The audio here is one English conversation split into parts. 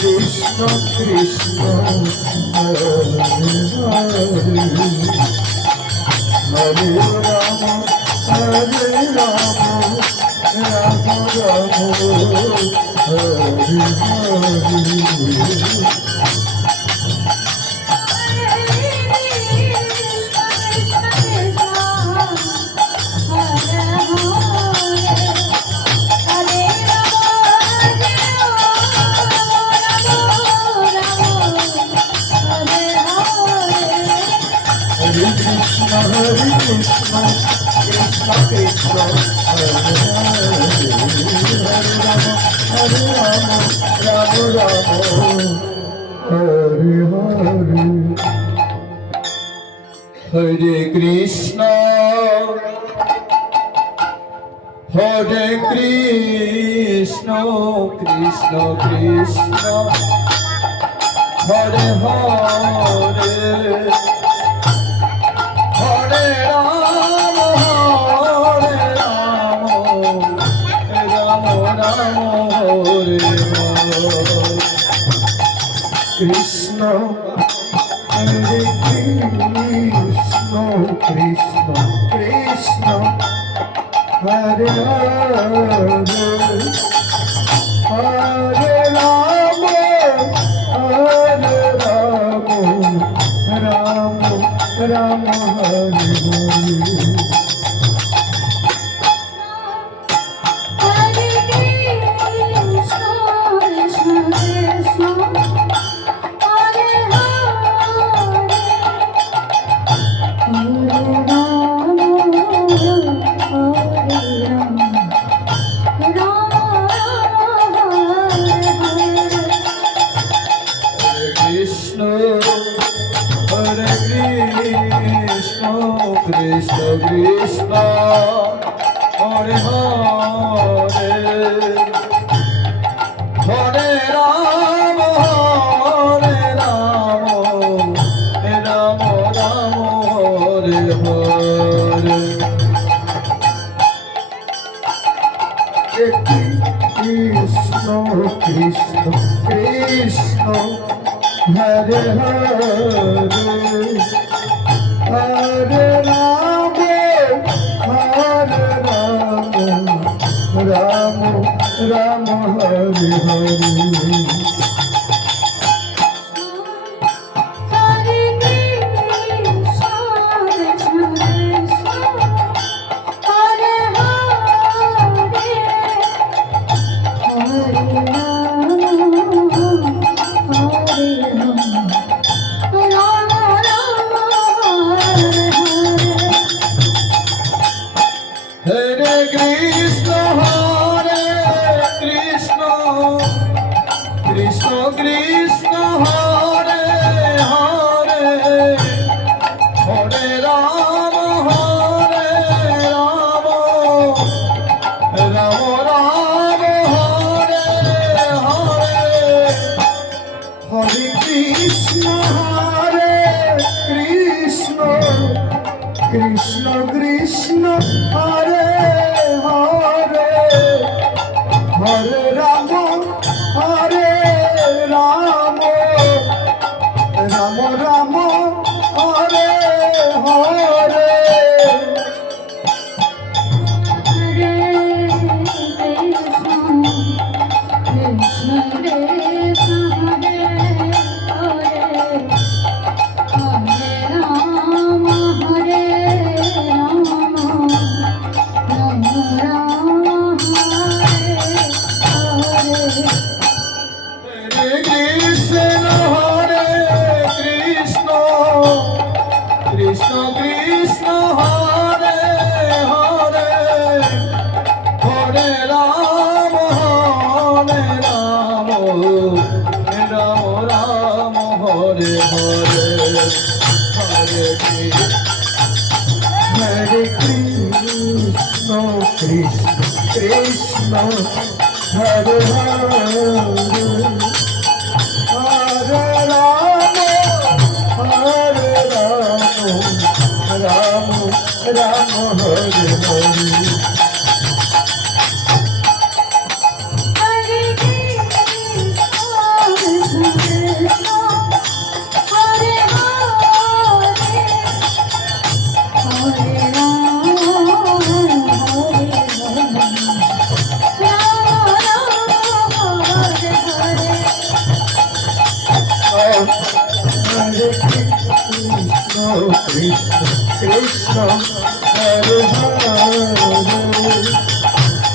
Krishna Krishna Hare Hare Hare Ram Ram Ram Hare Hare Hare Krishna, Krishna Krishna, Hare Hare, Hare Rama, Hare Rama, Hare Hare. Hare Krishna, Hare Krishna, Krishna Krishna, Hare Hare. Hare Rama, Rama Rama, Hare Hare. Krishna, Hare Krishna, Krishna Krishna, Hare Hare. Hare Rama, Rama Rama, Hare Hare. Krishna Krishna, Hare Hare, Hare Rama, Rama Rama, Hare Hare. Krishna Krishna Krishna, Hare Hare. Hare Rama, Rama Rama, Hare Hare. Hare Krishna, Hare Krishna, Krishna Krishna, Hare Hare, Hare Rama, Rama Rama, Hare Hare. Hare Krishna, Hare Krishna, Krishna Krishna, Hare Hare, Hare Rama, Rama Rama, Hare Hare. Krishna Krishna, Hare Hare, Hare Rama, Rama Rama, Hare Hare. Hare Krishna, Krishna Krishna, Hare Hare, Hare Rama, Rama Rama, Hare Hare. Krishna Krishna Hare Hare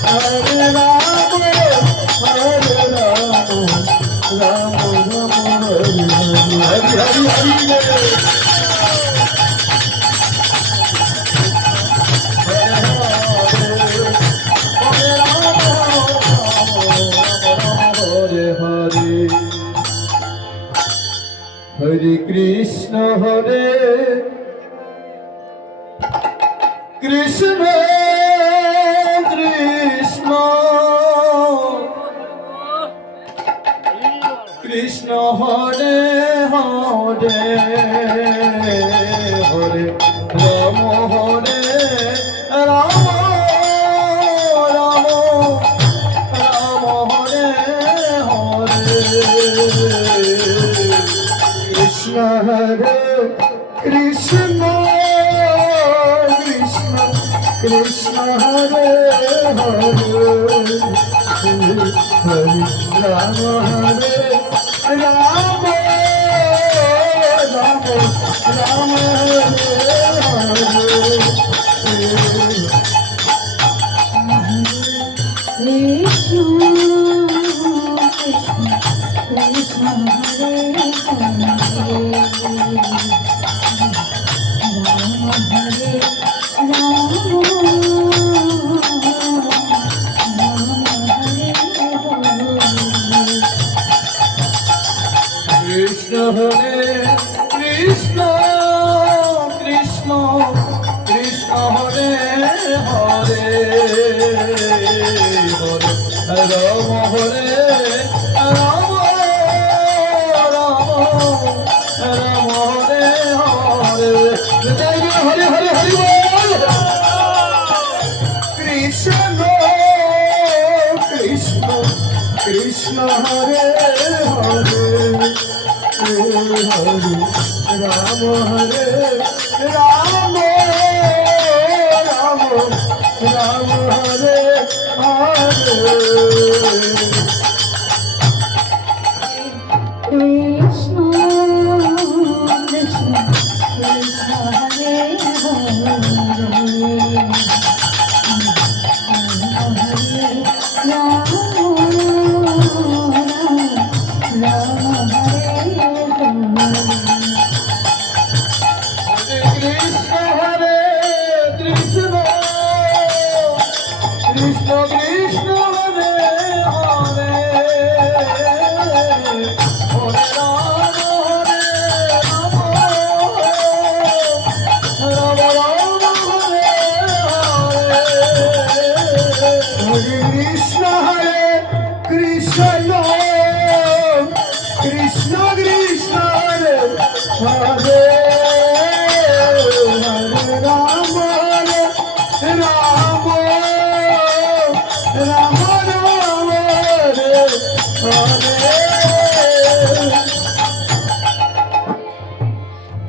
Hare Ram Ram Ram Hare Hare Hari Hari Hari Hare Krishna Krishna Krishna Krishna Hare Hare Hare Ram Hare Ram Ram Ram Hare Hare Krishna Hare Krishna Krishna Krishna Hare Hare Hare Ram Hare Ram Ram Ram Hare Hare Krishna Hare Krishna Krishna Krishna Hare Hare Hare Ram Hare Ram Ram Ram Hare Hare Hare Hare Hari ball Krishna Krishna Krishna Hare Hare Hare Ram Hare Ram Ram Ram Hare Hare Krishna Krishna Krishna Hare Krishna Krishna Hare Hare Hare Ram Hare Ram Ram Ram Hare Hare Hare Krishna Hare Krishna Krishna Krishna Hare Hare Hare Ram Hare Ram Ram Ram Hare Hare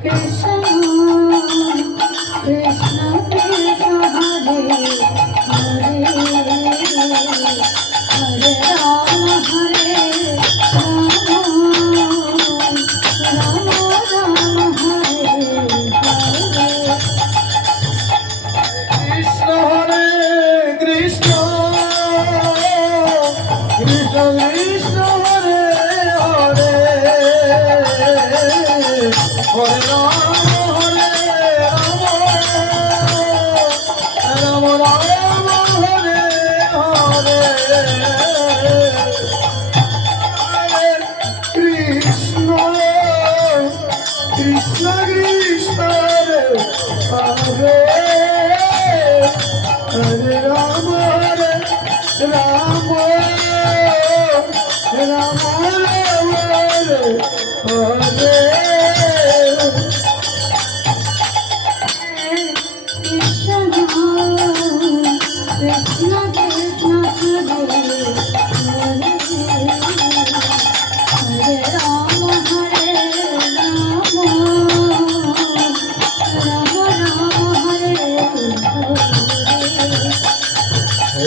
Krishna Krishna Krishna Hare Hare Hare Ram Hare Ram Ram Ram Hare Hare Krishna Hare Krishna Krishna Krishna Hare Hare Hare Ram Hare Ram Ram Ram Hare Hare Hare Krishna Krishna Krishna Hare Hare Ram Hare Ram Ram Ram Hare Hare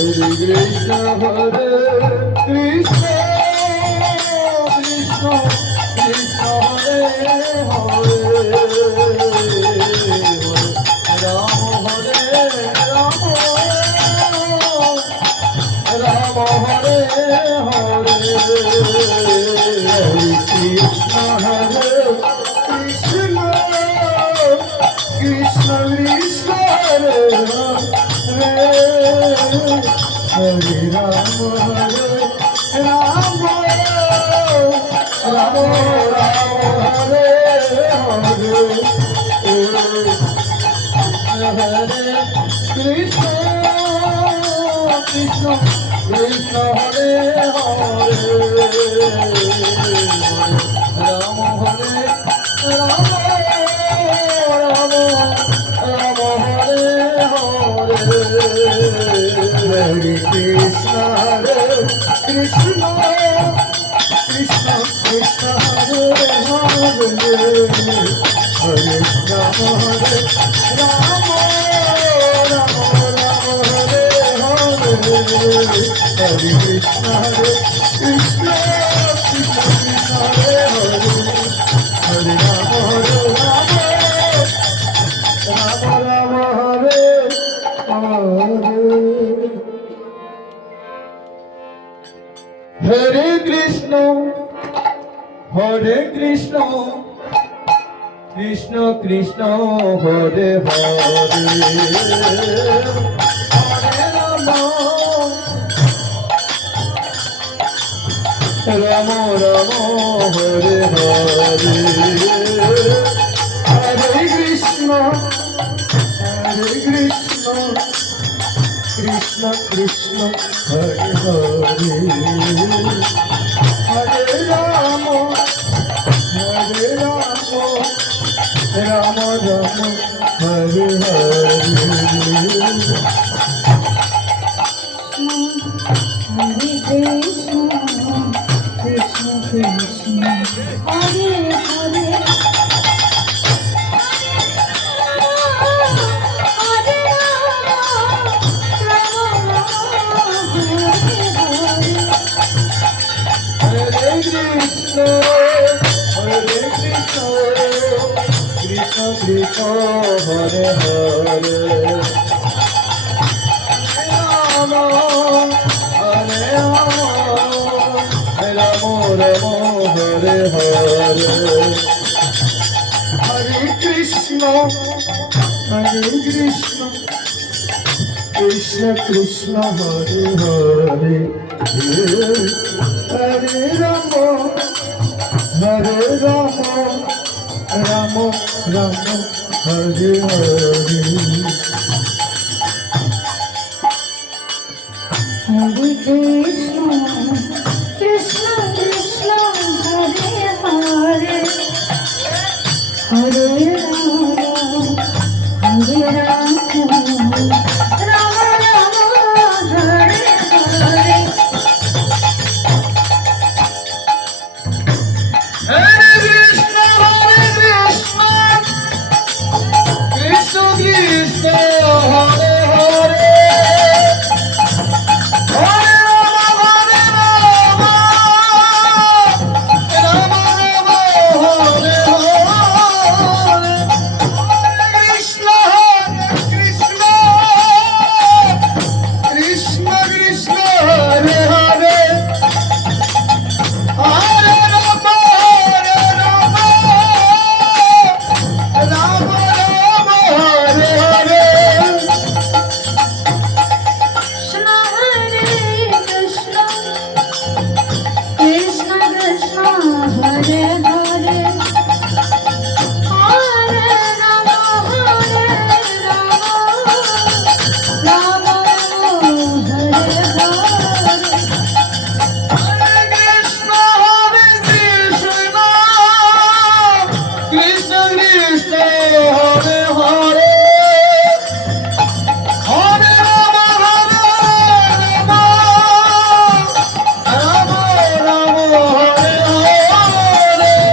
Hare Krishna, Hare Krishna, Krishna Krishna, Hare Hare. Krishna Hare Krishna Krishna Krishna Hare Hare Rama Rama Rama Hare Hare Krishna Krishna Krishna Hare Hare Rama Hare Rama Rama Rama Hare Hare Hare Krishna Hare Krishna Krishna Krishna Hare Hare Hare Rama Hare Rama Rama Rama Hare Hare Hare Krishna Hare Krishna Krishna Krishna Hare Hare Hare Rama Hare Rama Rama Rama Hare Hare Hare Krishna Krishna Krishna Hare Hare Hare Rama Rama Rama Hare Hare Hare Krishna Krishna Krishna Hare Hare Hare Rama Rama Rama Hare Hare Hare Krishna Krishna Krishna Hare Hare Hare Krishna Krishna Krishna Hare Hare Rama Hare Rama Rama Rama Hare Hare Hare Krishna Krishna Krishna Hare Hare Hare Rama Rama Rama Hare Hare Hare Krishna Krishna Krishna Hare Hare Hare Rama Rama Hare Hare Hare Krishna Krishna Krishna Hare Hare Hare Rama Rama Hare Hare Krishna Krishna Krishna Krishna Hare Hare Hare Rama Rama Hare Hare Krishna Hare Krishna Krishna Krishna Hare Hare Hare Rama Rama Hare Hare Hare Krishna Krishna Krishna Hare Hare Hare Rama Rama Rama Hare Hare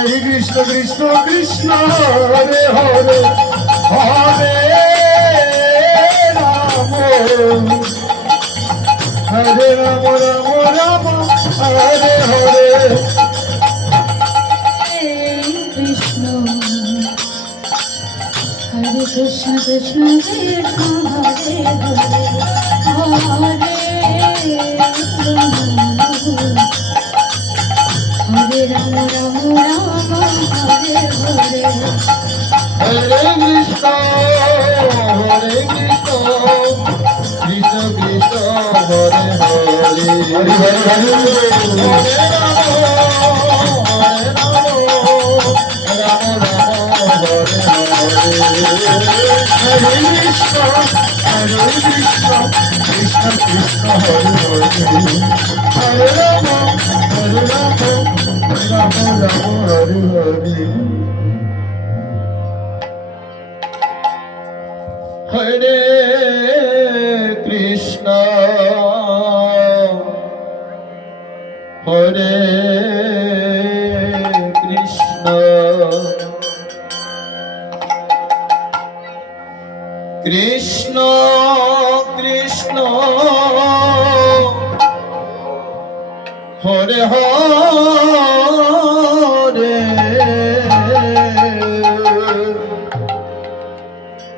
Krishna Krishna Krishna Hare Hare Hare Ram Hare Ram Ram Ram Hare Hare Krishna Hare Krishna Krishna Krishna Hare Hare Hare Ram Ram Ram Hare Hare Hare Krishna Krishna Krishna Hare Hare Hare Hare Hare Ram Ram Hare Hare Hare Krishna Krishna Krishna Hare Hare Hare Ram Ram Hare Hare Hare Krishna Hare Krishna Krishna Krishna Hare Hare Hare Ram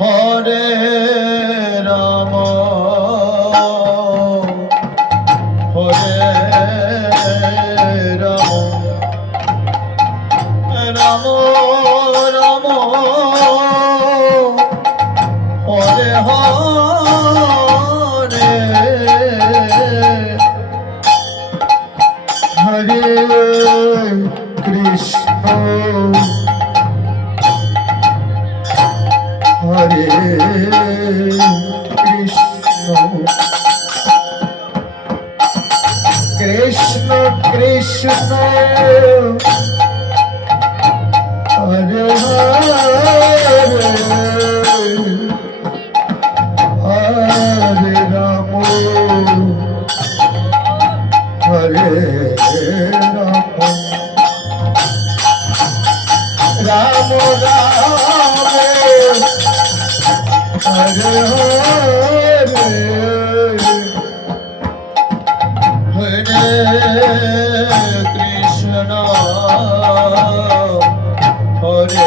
Hare Ram Ram Ram Hare Hare Hare Krishna Hare Krishna Krishna Krishna Hare Hare Hare Ram Hare Ram Ram Ram Hare Hare Hare Krishna Hare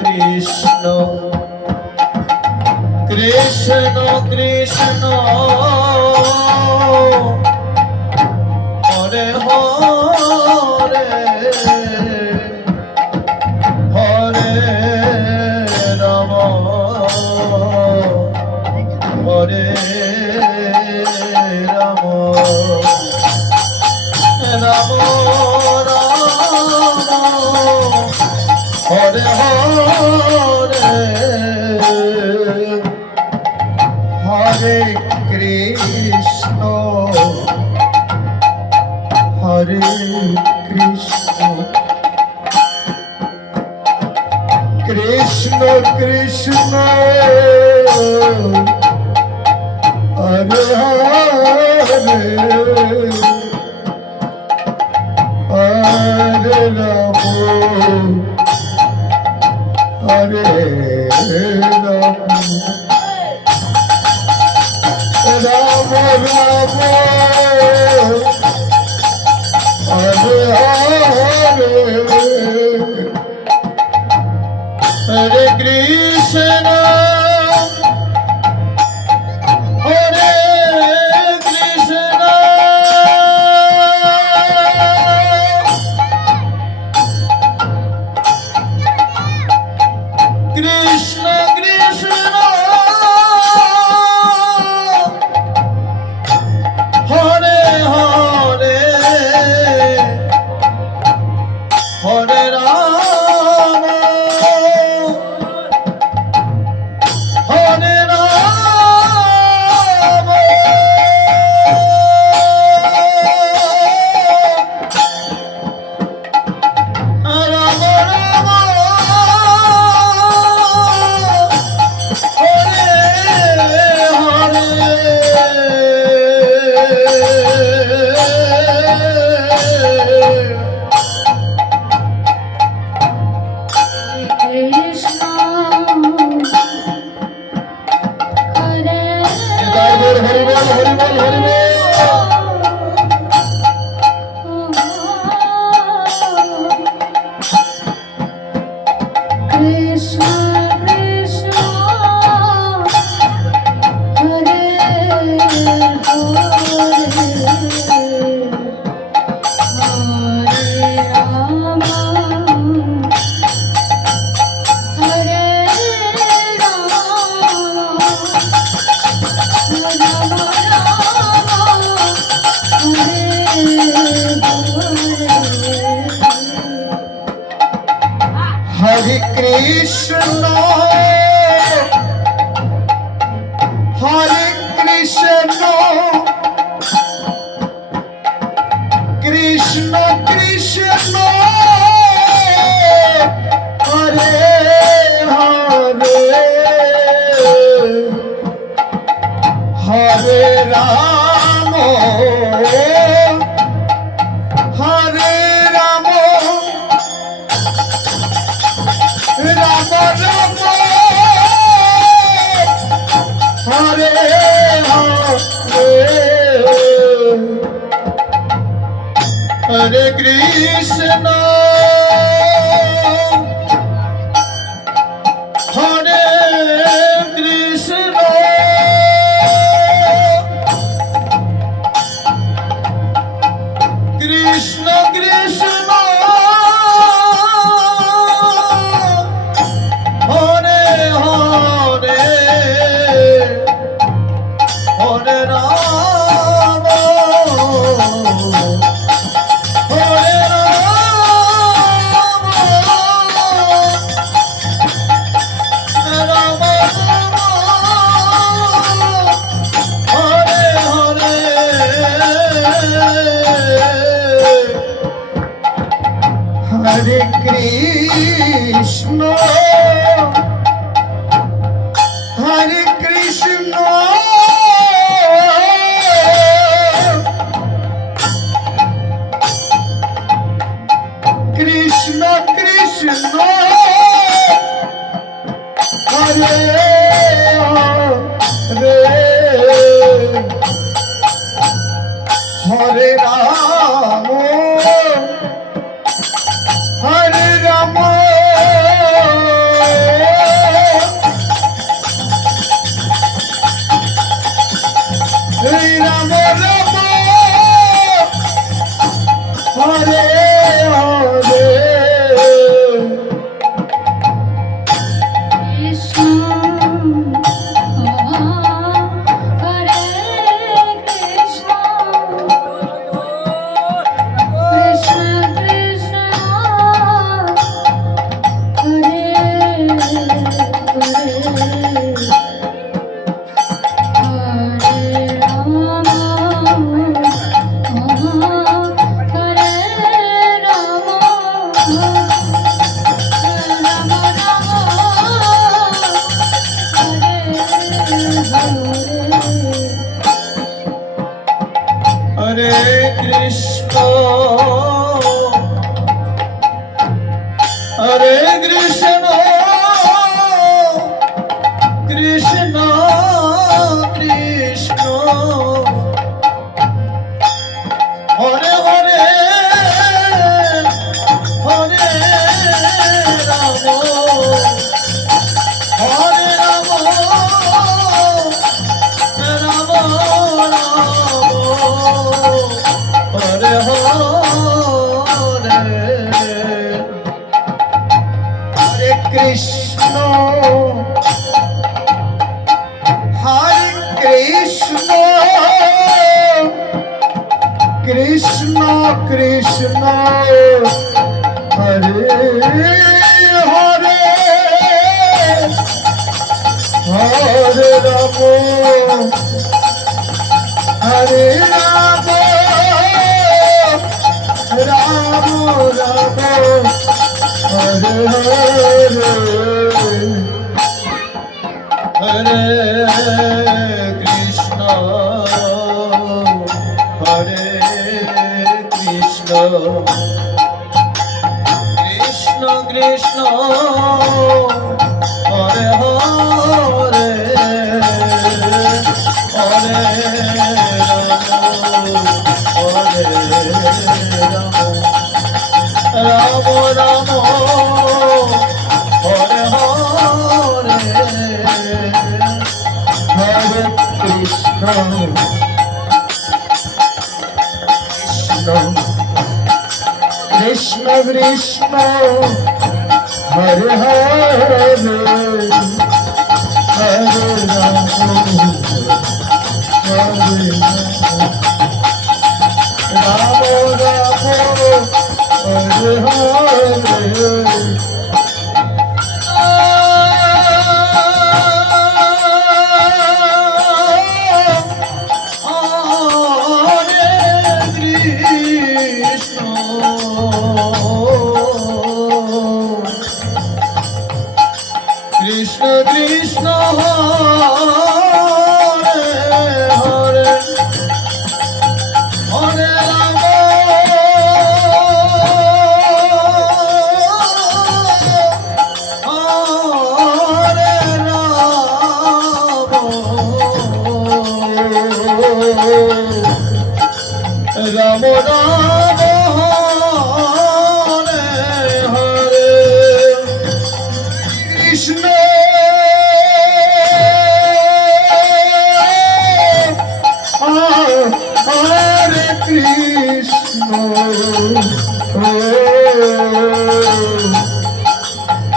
Krishna Krishna Krishna Hare Hare Hare Ram Hare Ram Ram Ram Hare Hare Hare Krishna Hare Krishna Krishna Krishna Hare Hare Hare Ram Hare Ram Ram Ram Hare Hare Hare Krishna Hare Krishna Krishna Krishna Hare Hare Krishna Hare Krishna Krishna Krishna Hare Hare Hare Ram Hare Ram Ram Ram Hare Hare Hare Krishna Hare Krishna Krishna Krishna Hare Hare Hare Ram Hare Ram Ram Ram Hare Hare Hare Krishna Hare Krishna Krishna Krishna Hare Hare Hare Ram Hare Ram Hare Ram Ram Hare Hare Krishna Hare Krishna Krishna Krishna Hare Hare Hare Ram Hare Ram Ram Ram Hare Hare Hare Krishna Hare Krishna Krishna Krishna Hare Hare Hare Ram Hare Ram Ram Ram Hare Hare Hare Krishna Hare Krishna Krishna Krishna Hare Hare Hare Ram Hare Ram Ram Ram Hare Hare Hare Krishna Hare Krishna Krishna Krishna Hare Hare Hare Ram Ram Hare Hare Hare Krishna Krishna Krishna Hare Hare Hare Ram Hare Ram Ram Hare Hare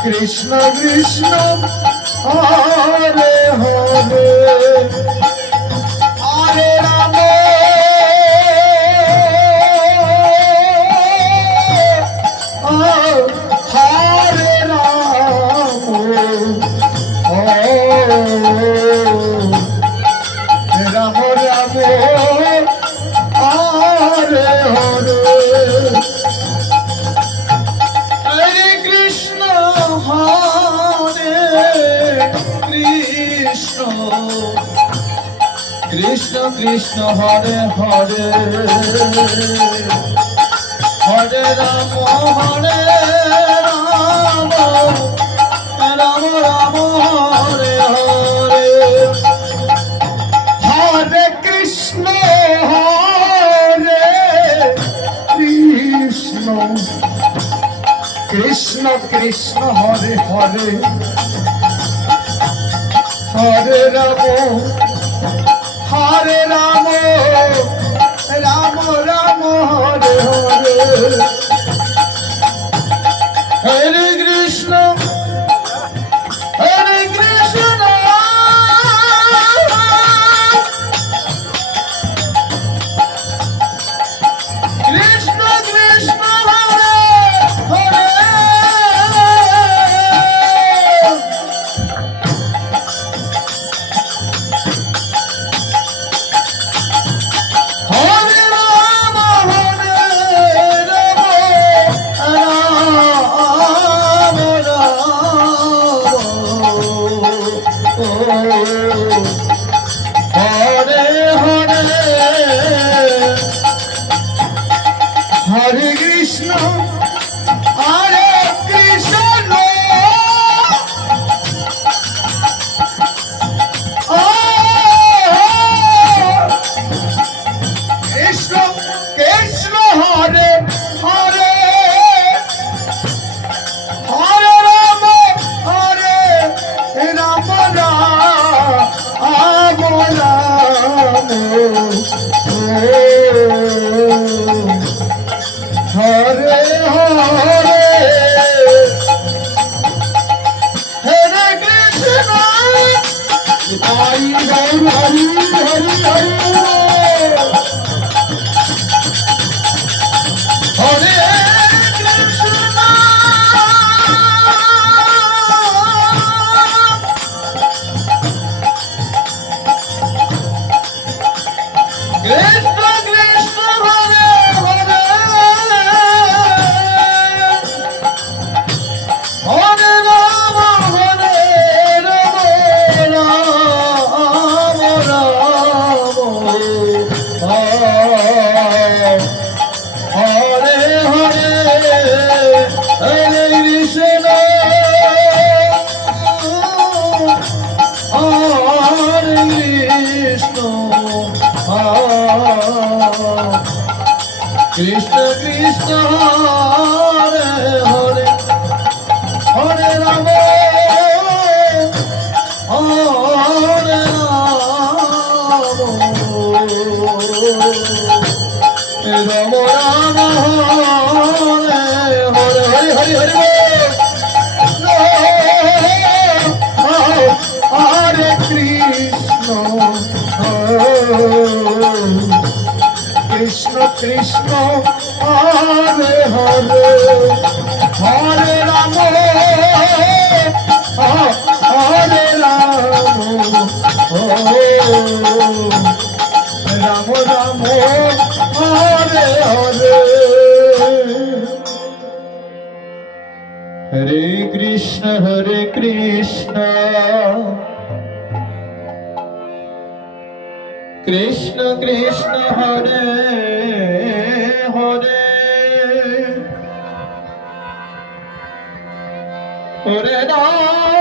Krishna Krishna Hare Hare Hare Ram Hare Ram Ram Ram Hare Hare Hare Krishna Hare Krishna Krishna Krishna Hare Hare Hare Ram Hare Ram Ram Ram Hare Hare Hare Krishna Krishna Krishna Hare Hare Hare Ram Ram Ram Hare Hare Hare Krishna Krishna Krishna Hare Hare Hare Ram Ram Hare Hare Hare Krishna Hare Krishna Krishna Krishna Hare Hare Hare Ram Ram Hare Hare Hare Krishna Hari Hari Hari Hari Hare Krishna Krishna Krishna Hare Hare Hare Ram Hare Hare Hare Krishna Hare Krishna Krishna Krishna Hare Hare Hare Ram Hare Ram Ram Hare Hare Hari Hari Hari Hare Krishna Krishna Krishna Hare Hare Hare Ram Hare Ram Ram Ram Hare Hare Hare Krishna Krishna Krishna Hare Hare Hare Ram